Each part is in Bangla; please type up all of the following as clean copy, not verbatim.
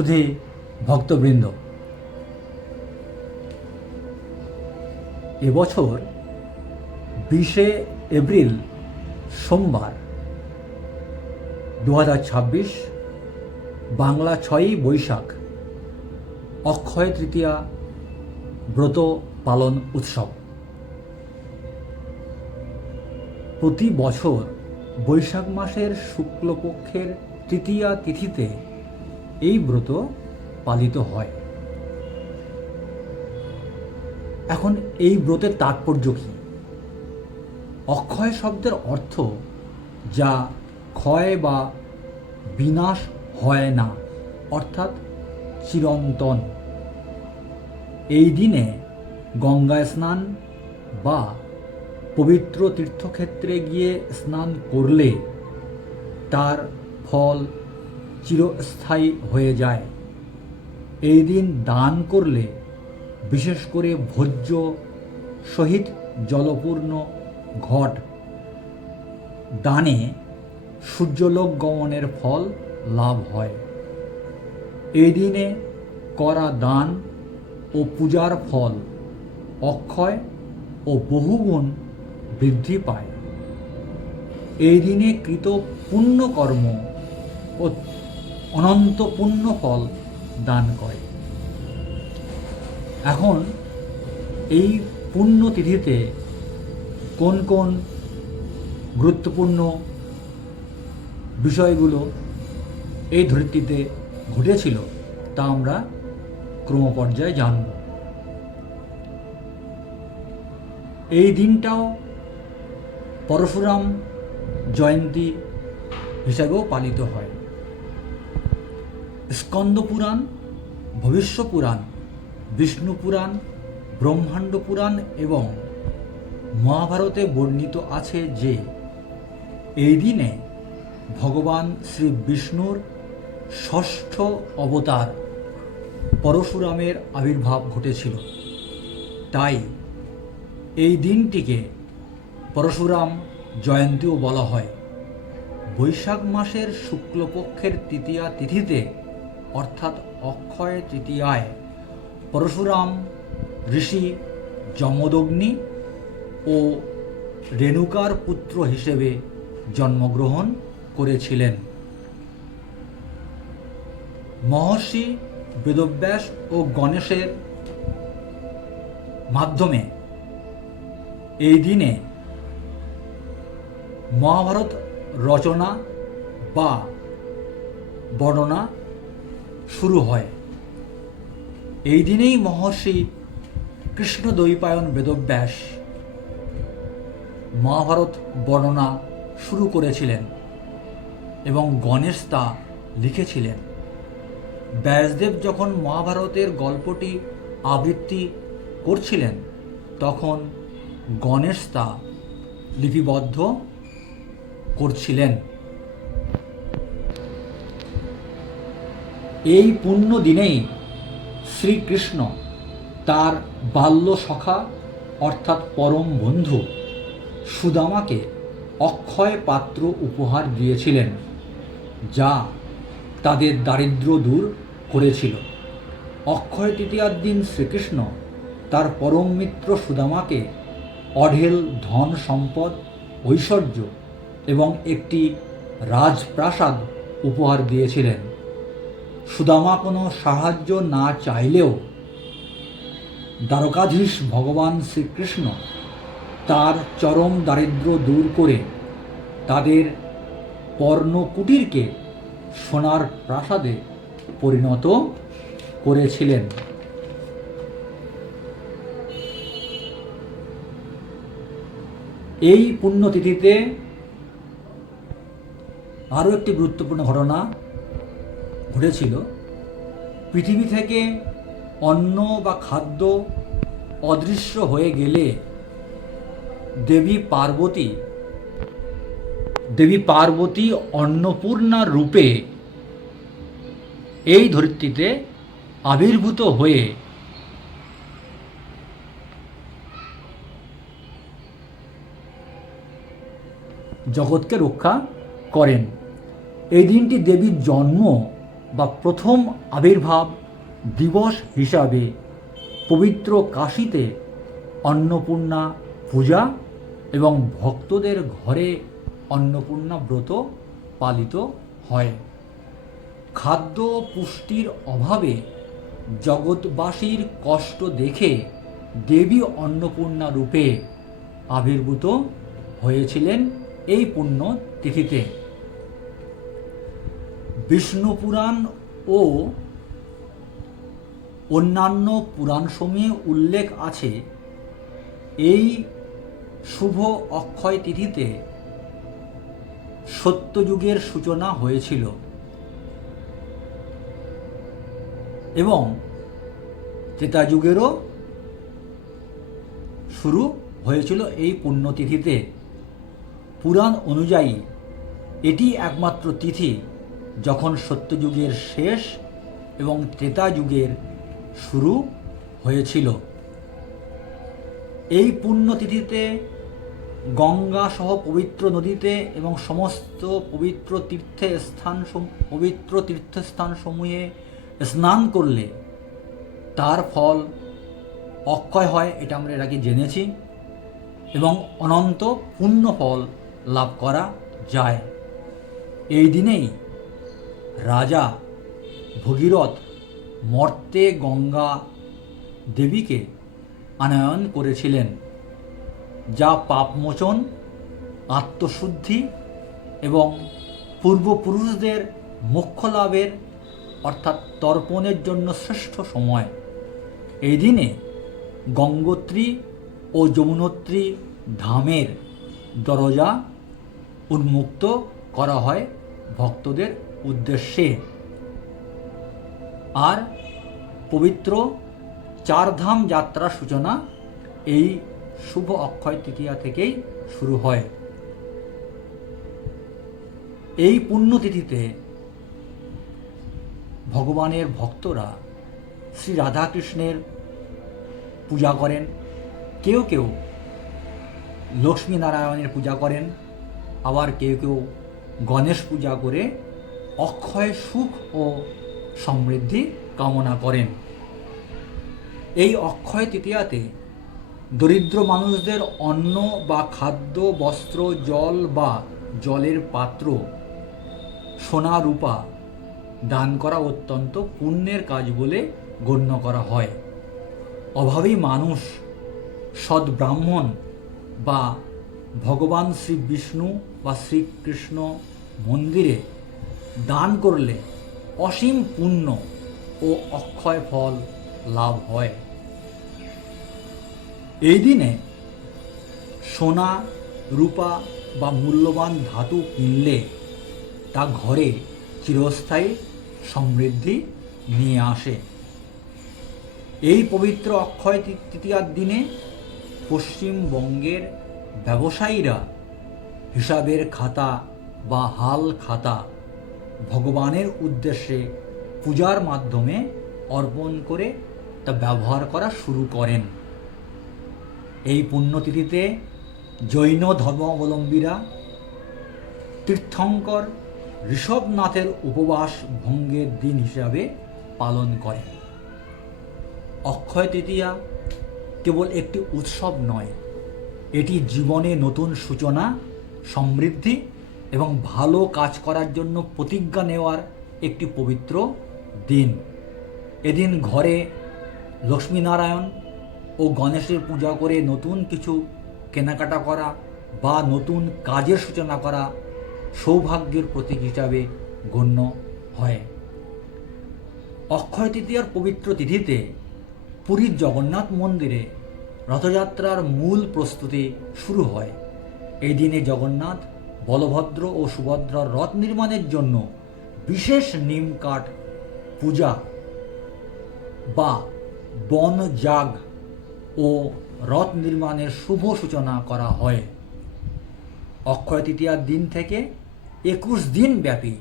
সুধী ভক্তবৃন্দ, এবছর 20শে এপ্রিল সোমবার 2026 বাংলা 6ই বৈশাখ অক্ষয় তৃতীয়া ব্রত পালন উৎসব। প্রতি বছর বৈশাখ মাসের শুক্লপক্ষের তৃতীয়া তিথিতে এই ব্রত পালিত হয়। এখন এই ব্রতের তাৎপর্য কী? অক্ষয় শব্দের অর্থ যা ক্ষয় বা বিনাশ হয় না, অর্থাৎ চিরন্তন। এই দিনে গঙ্গায় স্নান বা পবিত্র তীর্থক্ষেত্রে গিয়ে স্নান করলে তার ফল চিরস্থায়ী হয়ে যায়। এই দিন দান করলে, বিশেষ করে ভোজ্য সহিত জলপূর্ণ ঘট দানে সূর্যলোক গমনের ফল লাভ হয়। এই দিনে করা দান ও পূজার ফল অক্ষয় ও বহুগুণ বৃদ্ধি পায়। এই দিনে কৃত পুণ্যকর্ম ও অনন্ত পুণ্য ফল দান করে। এখন এই পুণ্যতিথিতে কোন কোন গুরুত্বপূর্ণ বিষয়গুলো এই ধরিত্রীতে ঘটেছিল তা আমরা ক্রমপর্যায়ে জানব। এই দিনটাও পরশুরাম জয়ন্তী হিসাবেও পালিত হয়। স্কন্দ পুরাণ, ভবিষ্য পুরাণ, বিষ্ণু পুরাণ, ব্রহ্মাণ্ড পুরাণ এবং মহাভারতে বর্ণিত আছে যে এই দিনে ভগবান শ্রী বিষ্ণুর ষষ্ঠ অবতার পরশুরামের আবির্ভাব ঘটেছিল। তাই এই দিনটিকে পরশুরাম জয়ন্তীও বলা হয়। বৈশাখ মাসের শুক্লপক্ষের তৃতীয়া তিথিতে অর্থাৎ অক্ষয় তৃতীয়ায় পরশুরাম ঋষি যমদগ্নি ও রেণুকার পুত্র হিসেবে জন্মগ্রহণ করেছিলেন। মহর্ষি বেদব্যাস ও গণেশের মাধ্যমে এই দিনে মহাভারত রচনা বা বর্ণনা শুরু হয়। এই দিনেই মহর্ষি কৃষ্ণদ্বৈপায়ন বেদব্যাস মহাভারত বর্ণনা শুরু করেছিলেন এবং গণেশ তা লিখেছিলেন। ব্যাসদেব যখন মহাভারতের গল্পটি আবৃত্তি করছিলেন তখন গণেশ তা লিপিবদ্ধ করছিলেন। এই পুণ্য দিনেই শ্রীকৃষ্ণ তার বাল্য সখা অর্থাৎ পরম বন্ধু সুদামাকে অক্ষয় পাত্র উপহার দিয়েছিলেন, যা তাদের দারিদ্র্য দূর করেছিল। অক্ষয় তৃতীয়ার দিন শ্রীকৃষ্ণ তার পরম মিত্র সুদামাকে অঢেল ধন সম্পদ, ঐশ্বর্য এবং একটি রাজপ্রাসাদ উপহার দিয়েছিলেন। সুদামা কোনো সাহায্য না চাইলেও দ্বারকাধীশ ভগবান শ্রীকৃষ্ণ তার চরম দারিদ্র্য দূর করে তাদের পর্ণকুটিরকে সোনার প্রাসাদে পরিণত করেছিলেন। এই পুণ্যতিথিতে আরও একটি গুরুত্বপূর্ণ ঘটনা ঘটেছিল। পৃথিবী থেকে অন্ন বা খাদ্য অদৃশ্য হয়ে গেলে দেবী পার্বতী অন্নপূর্ণা রূপে এই ধরিত্রীতে আবির্ভূত হয়ে জগৎকে রক্ষা করেন। এই দিনটি দেবীর জন্ম বা প্রথম আবির্ভাব দিবস হিসাবে পবিত্র কাশীতে অন্নপূর্ণা পূজা এবং ভক্তদের ঘরে অন্নপূর্ণা ব্রত পালিত হয়। খাদ্য পুষ্টির অভাবে জগৎবাসীর কষ্ট দেখে দেবী অন্নপূর্ণা রূপে আবির্ভূত হয়েছিলেন এই পুণ্য তিথিতে। বিষ্ণু পুরাণ ও অন্যান্য পুরাণসমূহে উল্লেখ আছে এই শুভ অক্ষয় তিথিতে সত্যযুগের সূচনা হয়েছিল এবং ত্রেতাযুগেরও শুরু হয়েছিল এই পুণ্যতিথিতে। পুরাণ অনুযায়ী এটি একমাত্র তিথি যখন সত্যযুগের শেষ এবং ত্রেতাযুগের শুরু হয়েছিল। এই পুণ্যতিথিতে গঙ্গা সহ পবিত্র নদীতে এবং সমস্ত পবিত্র তীর্থস্থানসমূহে স্নান করলে তার ফল অক্ষয় হয়, এটা আমরা এর আগে জেনেছি, এবং অনন্ত পুণ্য ফল লাভ করা যায়। এই দিনেই রাজা ভগীরথ মর্তে গঙ্গা দেবীকে আনয়ন করেছিলেন, যা পাপমোচন, আত্মশুদ্ধি এবং পূর্বপুরুষদের মোক্ষ লাভের অর্থাৎ তর্পণের জন্য শ্রেষ্ঠ সময়। এই দিনে গঙ্গোত্রী ও যমুনোত্রী ধামের দরজা উন্মুক্ত করা হয় ভক্তদের উদ্দেশ্যে। আর পবিত্র চারধাম যাত্রার সূচনা এই শুভ অক্ষয় তৃতীয়া থেকেই শুরু হয়। এই পুণ্যতিথিতে ভগবানের ভক্তরা শ্রী রাধাকৃষ্ণের পূজা করেন, কেউ কেউ লক্ষ্মী নারায়ণের পূজা করেন, আবার কেউ কেউ গণেশ পূজা করে অক্ষয় সুখ ও সমৃদ্ধি কামনা করেন। এই অক্ষয় তৃতীয়াতে দরিদ্র মানুষদের অন্ন বা খাদ্য, বস্ত্র, জল বা জলের পাত্র, সোনা রূপা দান করা অত্যন্ত পুণ্যের কাজ বলে গণ্য করা হয়। অভাবী মানুষ সদ্ব্রাহ্মণ বা ভগবান শ্রী বিষ্ণু বা শ্রীকৃষ্ণ মন্দিরে দান করলে অসীম পুণ্য ও অক্ষয় ফল লাভ হয়। এই দিনে সোনা, রূপা বা মূল্যবান ধাতু কিনলে তা ঘরে চিরস্থায়ী সমৃদ্ধি নিয়ে আসে। এই পবিত্র অক্ষয় তৃতীয়ার দিনে পশ্চিমবঙ্গের ব্যবসায়ীরা হিসাবের খাতা বা হাল খাতা ভগবানের উদ্দেশ্যে পূজার মাধ্যমে অর্পণ করে তা ব্যবহার করা শুরু করেন। এই পুণ্যতিথিতে জৈন ধর্মাবলম্বীরা তীর্থঙ্কর ঋষভনাথের উপবাস ভঙ্গের দিন হিসাবে পালন করেন। অক্ষয় তৃতীয়া কেবল একটি উৎসব নয়, এটি জীবনে নতুন সূচনা, সমৃদ্ধি এবং ভালো কাজ করার জন্য প্রতিজ্ঞা নেওয়ার একটি পবিত্র দিন। এদিন ঘরে লক্ষ্মীনারায়ণ ও গণেশের পূজা করে নতুন কিছু কেনাকাটা করা বা নতুন কাজের সূচনা করা সৌভাগ্যের প্রতীক হিসাবে গণ্য হয়। অক্ষয় তৃতীয়ার পবিত্র তিথিতে পুরীর জগন্নাথ মন্দিরে রথযাত্রার মূল প্রস্তুতি শুরু হয়। এই দিনে জগন্নাথ, বলভদ্র ও সুভদ্রার রথ নির্মাণের জন্য বিশেষ নিম কাঠ পূজা বা বনযাগ ও রথ নির্মাণের শুভ সূচনা করা হয়। অক্ষয় তৃতীয়ার দিন থেকে 21 দিন ব্যাপী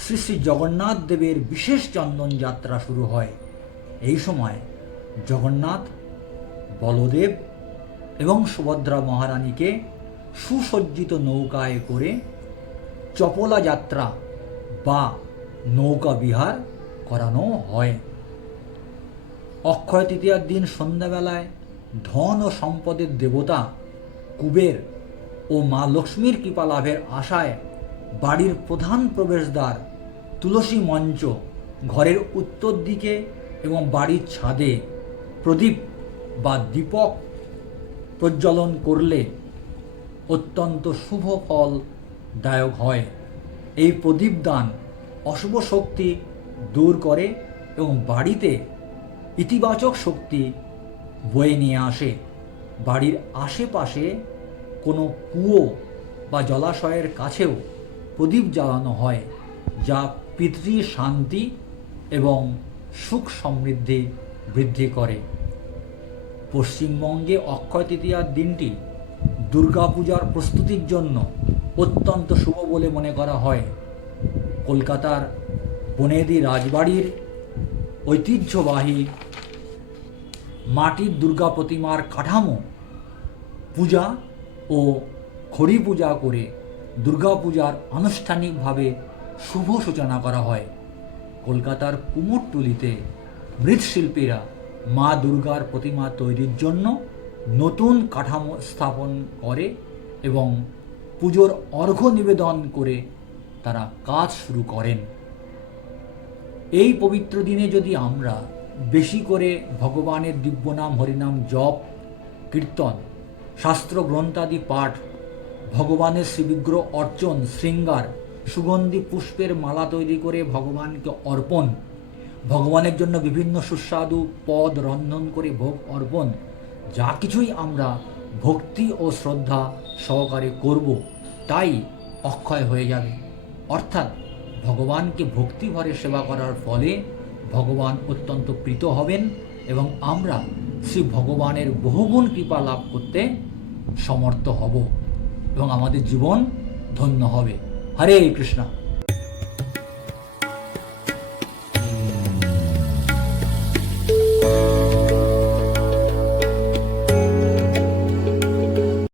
শ্রী শ্রী জগন্নাথ দেবের বিশেষ চন্দন যাত্রা শুরু হয়। এই সময় জগন্নাথ, বলদেব এবং সুভদ্রা মহারানীকে সুসজ্জিত নৌকায় করে চপলা যাত্রা বা নৌকা বিহার করানো হয়। অক্ষয় তৃতীয়ার দিন সন্ধ্যাবেলায় ধন ও সম্পদের দেবতা কুবের ও মা লক্ষ্মীর কৃপা লাভের আশায় বাড়ির প্রধান প্রবেশদ্বার, তুলসী মঞ্চ, ঘরের উত্তর দিকে এবং বাড়ির ছাদে প্রদীপ বা দীপক প্রজ্বলন করলে অত্যন্ত শুভ ফলদায়ক হয়। এই প্রদীপদান অশুভ শক্তি দূর করে এবং বাড়িতে ইতিবাচক শক্তি বয়ে নিয়ে আসে। বাড়ির আশেপাশে কোনো কুয়ো বা জলাশয়ের কাছেও প্রদীপ জ্বালানো হয়, যা পিতৃ শান্তি এবং সুখ সমৃদ্ধি বৃদ্ধি করে। পশ্চিমবঙ্গে অক্ষয় তৃতীয়ার দিনটি দুর্গাপূজার প্রস্তুতির জন্য অত্যন্ত শুভ বলে মনে করা হয়। কলকাতার বনেদি রাজবাড়ির ঐতিহ্যবাহী মাটির দুর্গা প্রতিমার কাঠামো পূজা ও খড়ি পূজা করে দুর্গাপূজার আনুষ্ঠানিকভাবে শুভ সূচনা করা হয়। কলকাতার কুমোরটুলিতে মৃৎশিল্পীরা মা দুর্গার প্রতিমা তৈরির জন্য নতুন কাঠামো স্থাপন করে এবং পুজোর অর্ঘ্য নিবেদন করে তারা কাজ শুরু করেন। এই পবিত্র দিনে যদি আমরা বেশি করে ভগবানের দিব্যনাম হরিনাম জপ, কীর্তন, শাস্ত্র গ্রন্থাদি পাঠ, ভগবানের শ্রীবিগ্রহ অর্চন, শৃঙ্গার, সুগন্ধি পুষ্পের মালা তৈরি করে ভগবানকে অর্পণ, ভগবানের জন্য বিভিন্ন সুস্বাদু পদ রন্ধন করে ভোগ অর্পণ, যা কিছুই আমরা ভক্তি ও শ্রদ্ধা সহকারে করব, তাই অক্ষয় হয়ে যাবে। অর্থাৎ ভগবানকে ভক্তি ভরে সেবা করার ফলে ভগবান অত্যন্ত প্রীত হবেন এবং আমরা শ্রী ভগবানের বহুগুণ কৃপা লাভ করতে সমর্থ হব এবং আমাদের জীবন ধন্য হবে। হরে কৃষ্ণ।